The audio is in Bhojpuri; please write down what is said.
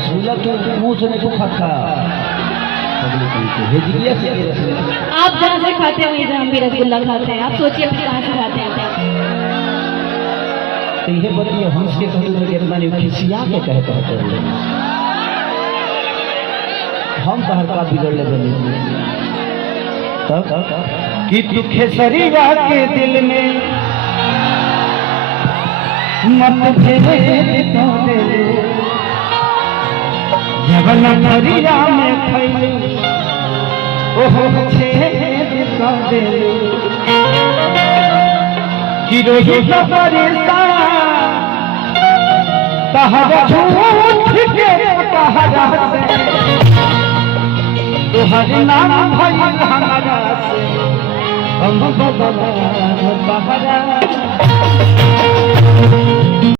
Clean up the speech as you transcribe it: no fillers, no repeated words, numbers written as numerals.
रसगुल्ला तो मुंह से नहीं खाता। आप जहाँ से खाते हैं वहीं से हम भी रसगुल्ला खाते हैं। आप सोचिए फिर कहाँ से खाते हैं। तो ये बताइए हमसे खिसिया के कहते हैं हम बाहर का बिगड़ ले बने कि तू खेसरिया के दिल में मत भेद तो दे जवन भरिया में खैले ओहो छेद तो दे कि रोही का परेशान तहरा झूठ के तहरा से तुहर नाम भइल हमारा से हम बदला तहरा